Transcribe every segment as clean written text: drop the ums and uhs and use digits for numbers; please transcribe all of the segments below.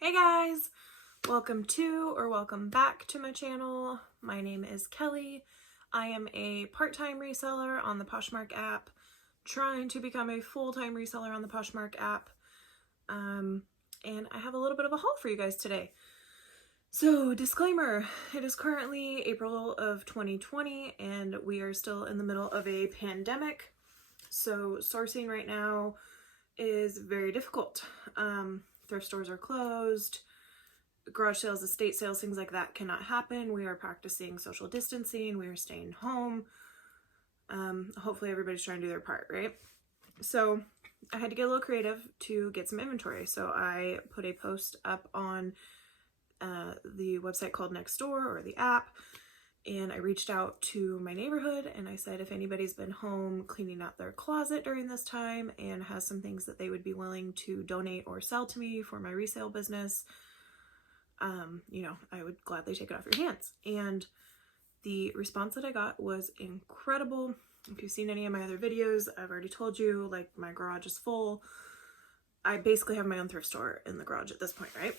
Hey guys! Welcome to or welcome back to my channel. My name is Kelly. I am a part-time reseller on the Poshmark app, trying to become a full-time reseller on the Poshmark app. And I have a little bit of a haul for you guys today. So, disclaimer, it is currently April of 2020 and we are still in the middle of a pandemic. So, sourcing right now is very difficult. Thrift stores are closed, garage sales, estate sales, things like that cannot happen. We are practicing social distancing, we are staying home. Hopefully everybody's trying to do their part, right? So I had to get a little creative to get some inventory. So I put a post up on the website called Nextdoor, or the app, and I reached out to my neighborhood and I said if anybody's been home cleaning out their closet during this time and has some things that they would be willing to donate or sell to me for my resale business, you know, I would gladly take it off your hands. And the response that I got was incredible. If you've seen any of my other videos, I've already told you, like, my garage is full. I basically have my own thrift store in the garage at this point, right?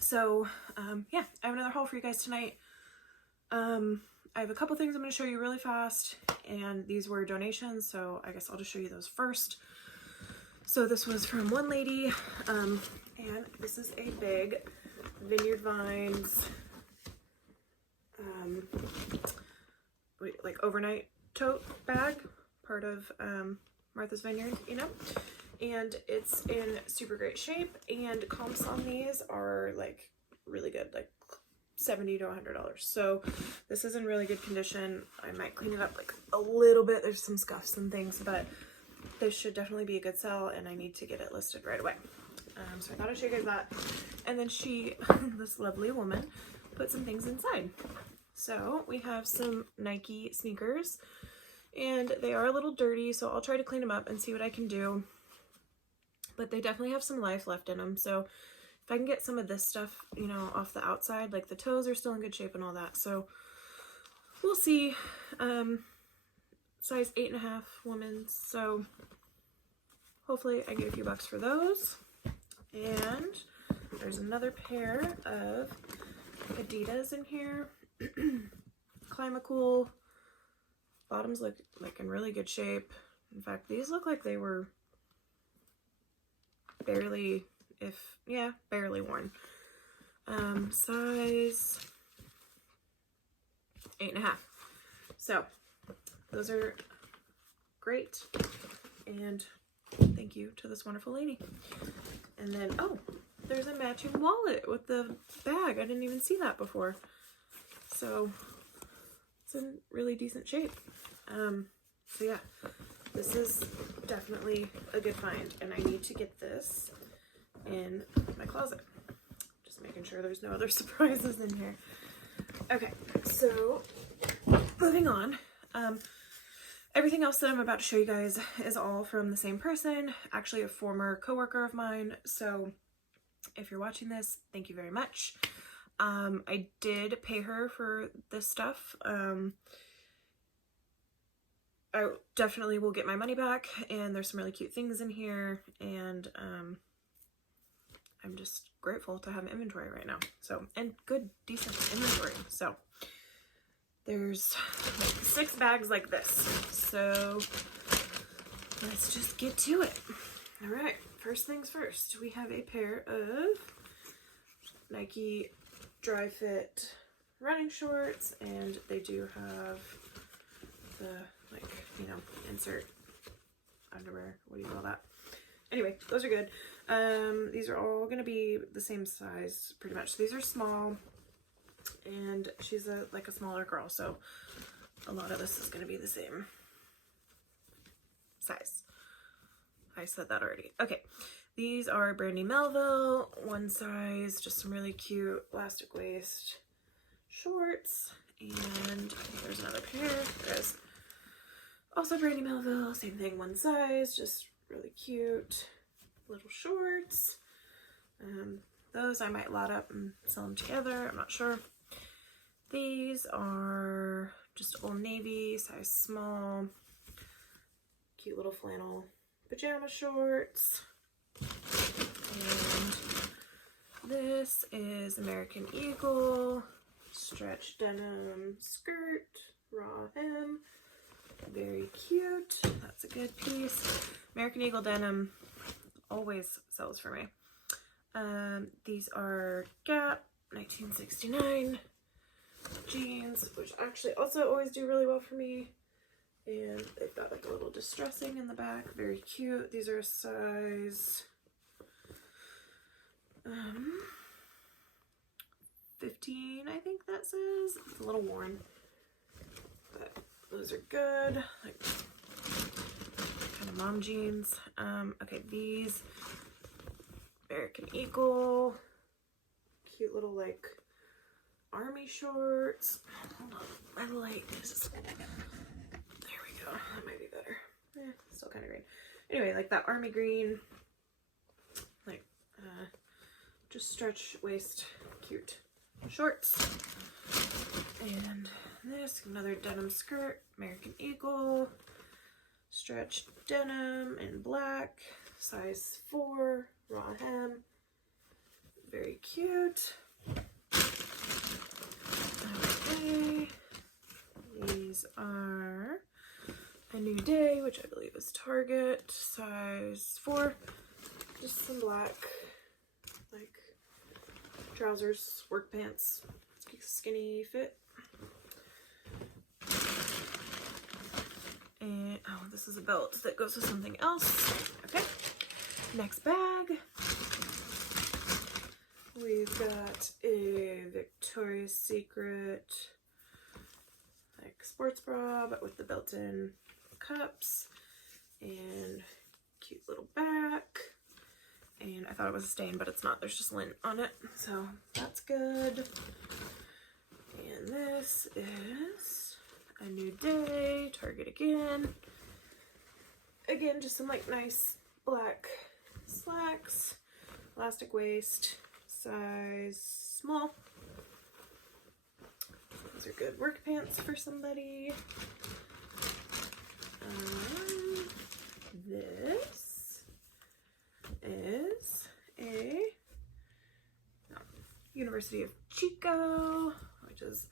So, yeah, I have another haul for you guys tonight. I have a couple things I'm going to show you really fast, and these were donations, so I guess I'll just show you those first. So this was from one lady, and this is a big Vineyard Vines, like overnight tote bag, part of Martha's Vineyard, you know, and it's in super great shape, and comps on these are like really good, like $70 to $100. So this is in really good condition. I might clean it up like a little bit. There's some scuffs and things, but this should definitely be a good sell, and I need to get it listed right away. So I thought I'd show you guys that. And then she, this lovely woman, put some things inside. So we have some Nike sneakers, and they are a little dirty, so I'll try to clean them up and see what I can do. But they definitely have some life left in them. So if I can get some of this stuff, you know, off the outside, like the toes are still in good shape and all that. So we'll see. Size 8.5 woman. So hopefully I get a few bucks for those. And there's another pair of Adidas in here. Climacool. Bottoms look like in really good shape. In fact, these look like they were barely, barely worn. Size 8.5. So those are great, and thank you to this wonderful lady. And then, oh, there's a matching wallet with the bag. I didn't even see that before. So it's in really decent shape. So yeah, this is definitely a good find, and I need to get this in my closet. Just making sure there's no other surprises in here. Okay, so moving on. Everything else that I'm about to show you guys is all from the same person, actually a former coworker of mine. So if you're watching this, thank you very much. I did pay her for this stuff. I definitely will get my money back, and there's some really cute things in here, and I'm just grateful to have inventory right now. So, and good, decent inventory. So there's like 6 bags like this. So let's just get to it. All right, first things first, we have a pair of Nike dry fit running shorts, and they do have the, like, you know, insert underwear, what do you call that? Anyway, those are good. These are all gonna be the same size pretty much. So these are small, and she's like a smaller girl, so a lot of this is gonna be the same size. I said that already. Okay, these are Brandy Melville, one size, just some really cute elastic waist shorts. And I think there's another pair. There is. Also Brandy Melville, same thing, one size, just really cute little shorts. Those I might lot up and sell them together, I'm not sure. These are just Old Navy, size small, cute little flannel pajama shorts. And This is American Eagle stretch denim skirt, raw hem, very cute. That's a good piece. American Eagle denim always sells for me. These are Gap 1969 jeans, which actually also always do really well for me. And they've got like a little distressing in the back, very cute. These are a size 15, I think that says. It's a little worn, but those are good. Like kind of mom jeans. Okay, these American Eagle, cute little like army shorts. Hold on, my light is. There we go. That might be better. Still kind of green. Anyway, like that army green, like just stretch waist, cute shorts. And this, another denim skirt, American Eagle, stretch denim in black, size 4, raw hem, very cute. Okay, these are A New Day, which I believe is Target, size 4, just some black, like, trousers, work pants, skinny fit. And, oh, this is a belt that goes with something else. Okay, next bag. We've got a Victoria's Secret, like, sports bra, but with the built-in cups, and cute little back. And I thought it was a stain, but it's not. There's just lint on it, so that's good. And this is A New Day, Target again. Again, just some like nice black slacks, elastic waist, size small. Those are good work pants for somebody. This is a University of Chico, which is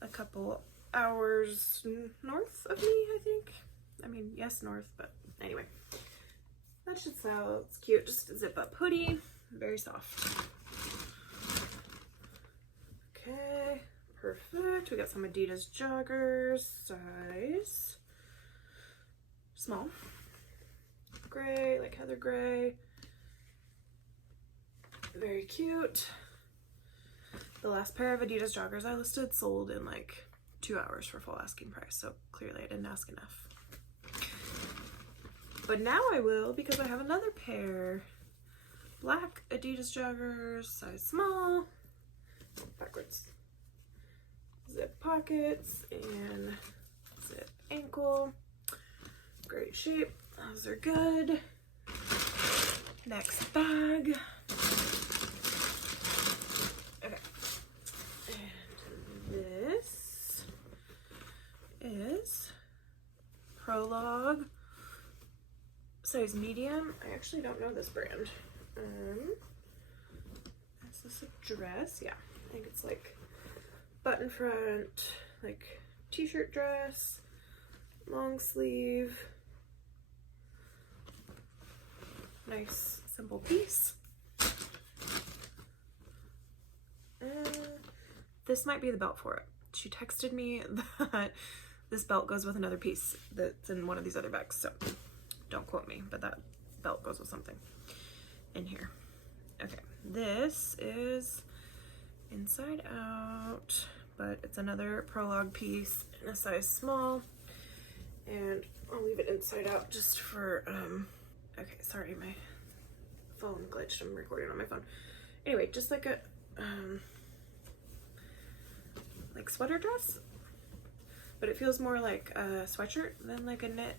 a couple hours north of me, I think. I mean, yes, north, but anyway. That should sell. It's cute. Just a zip-up hoodie. Very soft. Okay, perfect. We got some Adidas joggers, size small. Gray, like heather gray. Very cute. The last pair of Adidas joggers I listed sold in like 2 hours for full asking price, so clearly I didn't ask enough. But now I will, because I have another pair. Black Adidas joggers, size small. Backwards. Zip pockets and zip ankle. Great shape. Those are good. Next bag. Okay. And this is Prologue, size medium. I actually don't know this brand. Is this a dress? Yeah, I think it's like button front, like t-shirt dress, long sleeve. Nice simple piece. This might be the belt for it. She texted me that this belt goes with another piece that's in one of these other bags, so don't quote me, but that belt goes with something in here. Okay, this is inside out, but it's another Prologue piece in a size small, and I'll leave it inside out just for okay, sorry, my phone glitched. I'm recording on my phone. Anyway, just like a like sweater dress, but it feels more like a sweatshirt than like a knit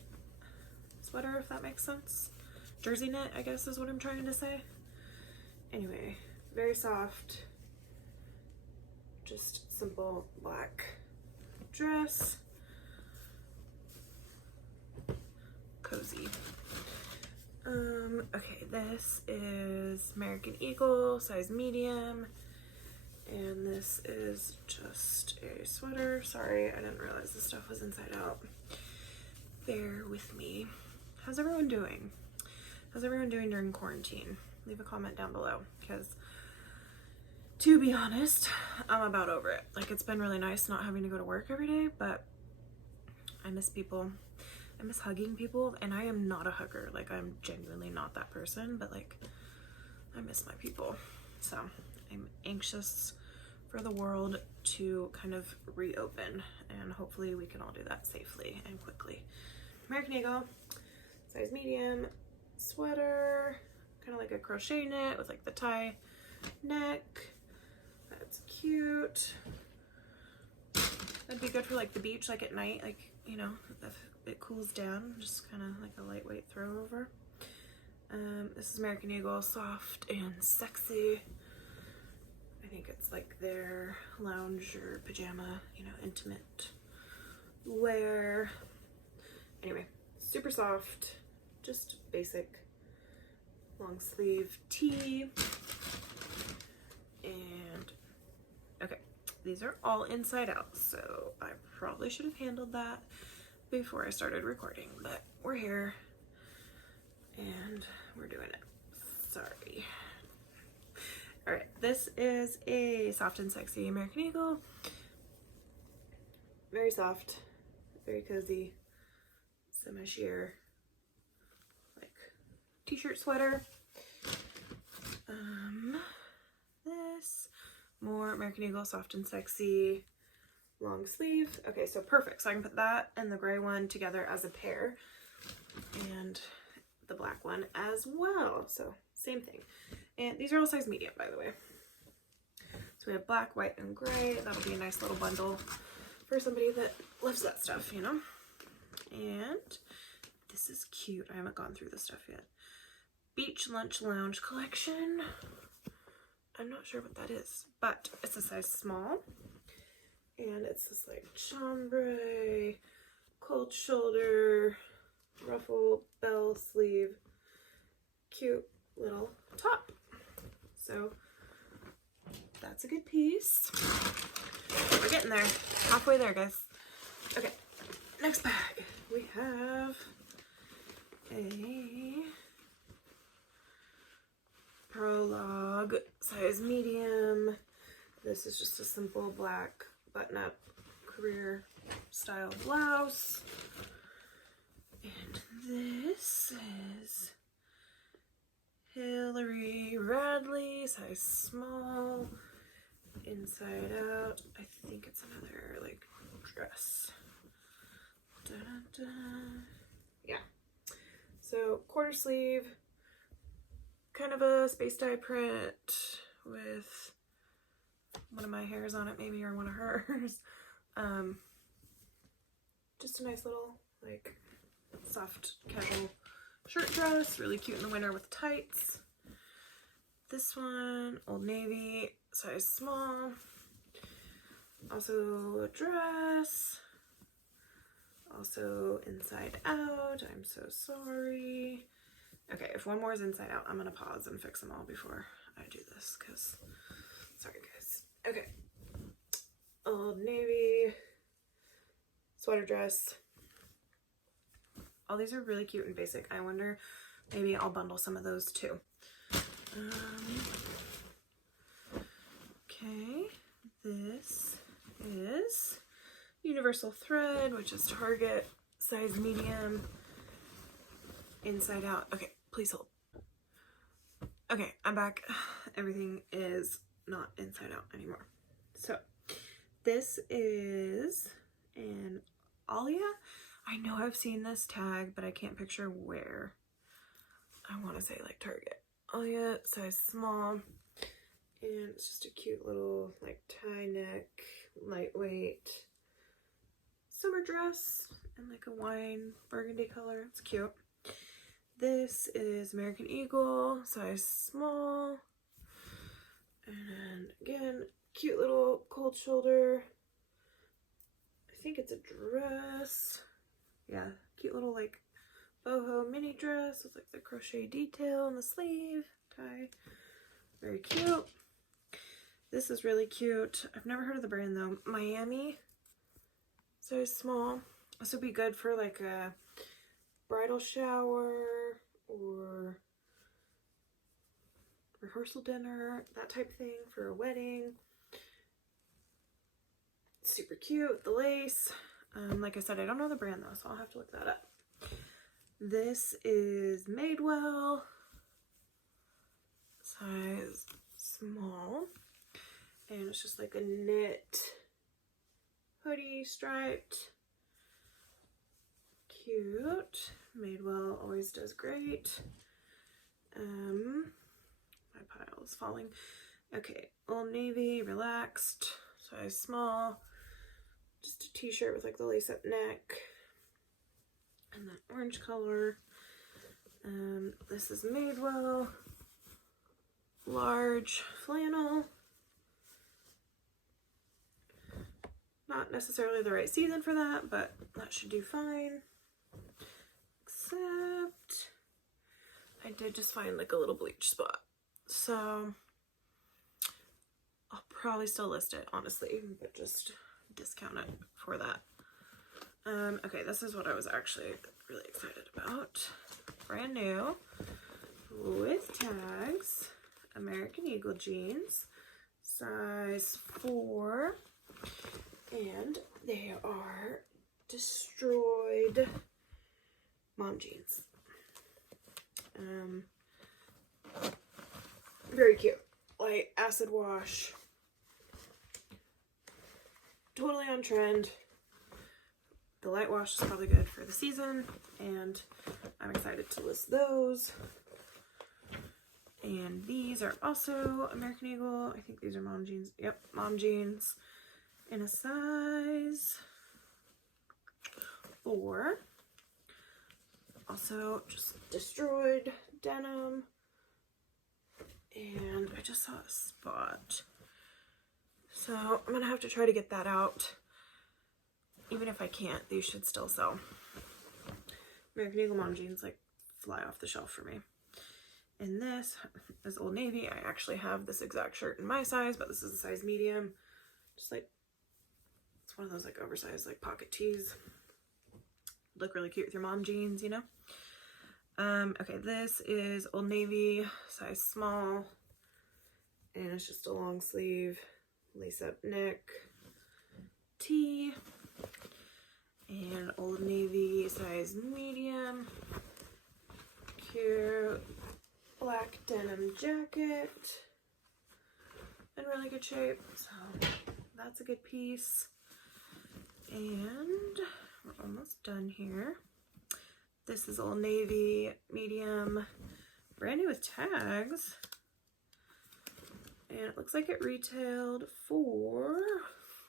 sweater, if that makes sense. Jersey knit, I guess is what I'm trying to say. Anyway, very soft, just simple black dress, cozy. Okay, this is American Eagle, size medium. And this is just a sweater. Sorry, I didn't realize this stuff was inside out. Bear with me. How's everyone doing? How's everyone doing during quarantine? Leave a comment down below, because to be honest, I'm about over it. Like, it's been really nice not having to go to work every day, but I miss people. I miss hugging people, and I am not a hugger. Like, I'm genuinely not that person, but like, I miss my people. So I'm anxious for the world to kind of reopen, and hopefully we can all do that safely and quickly. American Eagle, size medium, sweater, kind of like a crochet knit with like the tie neck. That's cute. That'd be good for like the beach, like at night, like, you know, if it cools down, just kind of like a lightweight throw over. This is American Eagle, soft and sexy. I think it's like their lounge or pajama, you know, intimate wear. Anyway, super soft, just basic long sleeve tee. And okay, these are all inside out, so I probably should have handled that before I started recording, but we're here and we're doing it. Sorry. All right, this is a soft and sexy American Eagle. Very soft, very cozy, semi-sheer, like t-shirt sweater. This, more American Eagle, soft and sexy, long sleeve. Okay, so perfect. So I can put that and the gray one together as a pair, and the black one as well. So same thing. And these are all size medium, by the way. So we have black, white, and gray. That'll be a nice little bundle for somebody that loves that stuff, you know? And this is cute. I haven't gone through this stuff yet. Beach Lunch Lounge collection. I'm not sure what that is, but it's a size small. And it's this like chambray, cold shoulder, ruffle, bell sleeve, cute little top. So that's a good piece. We're getting there. Halfway there, guys. Okay, next bag. We have a Prologue, size medium. This is just a simple black button-up career style blouse. And this is Hillary Radley, size small, inside out. I think it's another like dress. Da-da-da. Yeah. So quarter sleeve, kind of a space dye print with one of my hairs on it, maybe, or one of hers. Just a nice little like soft casual shirt dress, really cute in the winter with tights. This one, Old Navy, size small. Also a dress. Also inside out. I'm so sorry. Okay, if one more is inside out, I'm gonna pause and fix them all before I do this, because sorry guys. Okay, Old Navy sweater dress. All these are really cute and basic. I wonder, maybe I'll bundle some of those too. Okay, this is Universal Thread, which is Target, size medium, inside out. Okay, please hold. Okay, I'm back. Everything is not inside out anymore. So this is an Alia. I know I've seen this tag, but I can't picture where. I want to say like Target. Alia, size small. And it's just a cute little like tie neck, lightweight summer dress in like a wine burgundy color. It's cute. This is American Eagle, size small. And again, cute little cold shoulder. I think it's a dress. Yeah, cute little like boho mini dress with like the crochet detail on the sleeve, tie. Very cute. This is really cute. I've never heard of the brand though. Miami. So small. This would be good for like a bridal shower or rehearsal dinner, that type of thing, for a wedding. Super cute. The lace. Like I said, I don't know the brand though, so I'll have to look that up. This is Madewell. Size small. And it's just like a knit hoodie, striped. Cute. Madewell always does great. My pile is falling. Okay, Old Navy, relaxed, size small. Just a t-shirt with like the lace-up neck. And that orange color. This is Madewell. Large flannel. Not necessarily the right season for that, but that should do fine. Except I did just find like a little bleach spot. So I'll probably still list it, honestly, but just discount it for that. Okay, this is what I was actually really excited about. Brand new, with tags, American Eagle jeans, size 4, and they are destroyed mom jeans. Very cute. Light acid wash. Totally on trend. The light wash is probably good for the season, and I'm excited to list those. And these are also American Eagle. I think these are mom jeans. Yep, mom jeans in a size 4. Also just destroyed denim. And I just saw a spot. So I'm gonna have to try to get that out. Even if I can't, these should still sell. American Eagle mom jeans like fly off the shelf for me. And this is Old Navy. I actually have this exact shirt in my size, but this is a size medium. Just like, it's one of those like oversized like pocket tees. Look really cute with your mom jeans, you know? Okay, this is Old Navy, size small. And it's just a long sleeve, lace up neck tee. And Old Navy, size medium. Cute black denim jacket. In really good shape, so that's a good piece. And we're almost done here. This is Old Navy, medium, brand new with tags. And it looks like it retailed for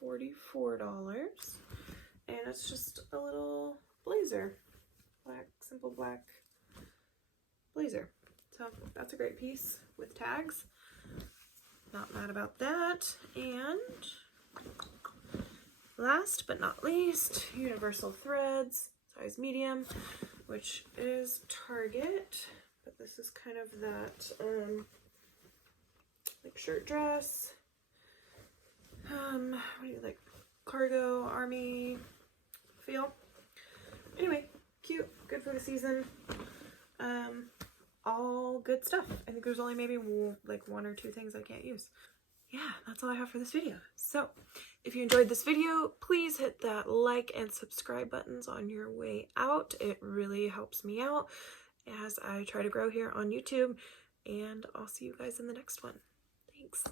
$44. And it's just a little blazer. Black, simple black blazer. So that's a great piece with tags. Not mad about that. And last but not least, Universal Threads, size medium, which is Target. But this is kind of that like shirt dress. What do you like? Cargo, army feel. Anyway, cute, good for the season. All good stuff. I think there's only maybe like 1 or 2 things I can't use. Yeah, that's all I have for this video. So if you enjoyed this video, please hit that like and subscribe buttons on your way out. It really helps me out as I try to grow here on YouTube, and I'll see you guys in the next one. Thanks.